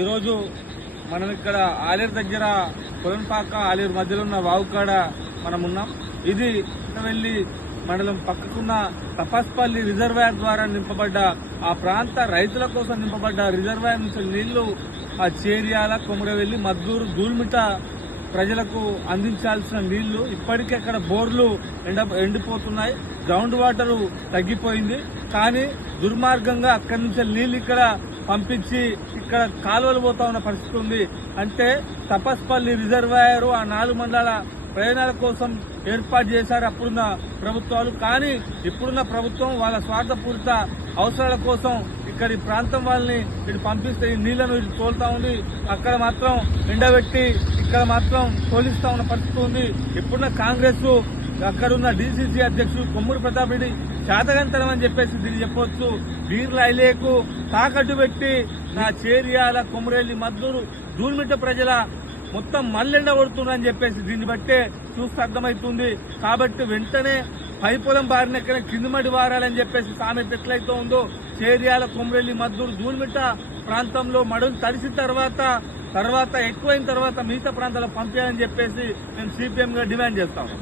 ఈరోజు మనం ఇక్కడ ఆలేరు దగ్గర పొలంపాక ఆలేరు మధ్యలో ఉన్న వావుకాడ మనం ఉన్నాం. ఇది వెళ్ళి మండలం పక్కకున్న తపస్పల్లి రిజర్వాయర్ ద్వారా నింపబడ్డ ఆ ప్రాంత రైతుల కోసం నింపబడ్డ రిజర్వాయర్ నుంచి నీళ్ళు ఆ చేరియాల కొమరవెల్లి మద్దూరు దూల్మిట ప్రజలకు అందించాల్సిన నీళ్ళు ఇప్పటికే అక్కడ బోర్లు ఎండ ఎండిపోతున్నాయి. గ్రౌండ్ వాటర్ తగ్గిపోయింది. కానీ దుర్మార్గంగా అక్కడి నుంచి నీళ్ళు ఇక్కడ పంపించి ఇక్కడ కాలువలు పోతా ఉన్న పరిస్థితి ఉంది. అంటే తపస్పల్లి రిజర్వాయర్ ఆ నాలుగు మండల ప్రయోజనాల కోసం ఏర్పాటు చేశారు అప్పుడున్న ప్రభుత్వాలు. కానీ ఇప్పుడున్న ప్రభుత్వం వాళ్ళ స్వార్థపూరిత అవసరాల కోసం ఇక్కడ ఈ ప్రాంతం వాళ్ళని ఇటు పంపిస్తే ఈ నీళ్ళను ఇటు తోలుతా ఉంది. అక్కడ మాత్రం ఎండబెట్టి ఇక్కడ మాత్రం తోలిస్తా ఉన్న పరిస్థితి ఉంది. ఇప్పుడున్న కాంగ్రెస్ అక్కడున్న డీసీసీ అధ్యక్షుడు కొమ్మూరు ప్రతాప్ రెడ్డి శాతగంతరం అని చెప్పేసి దీన్ని చెప్పొచ్చు. వీర్ల ఐలేకు తాకట్టు పెట్టి నా చేరియాల కొమ్మరెల్లి మద్దూరు దూల్మిట్ట ప్రజల మొత్తం మల్లెండ కొడుతుందని చెప్పేసి దీన్ని బట్టే చూస్తే అర్థమవుతుంది. కాబట్టి వెంటనే పైపొలం బారినెక్కన కిందిమడి మడి వారాలని చెప్పేసి సామెత ఎట్లయితే ఉందో చేరియాల కొమ్మరెల్లి మద్దూరు దూల్మిట్ట ప్రాంతంలో మడులు తడిసిన తర్వాత తర్వాత ఎక్కువైన తర్వాత మిగతా ప్రాంతాలకు పంపించాలని చెప్పేసి మేము సిపిఎం గా డిమాండ్ చేస్తాము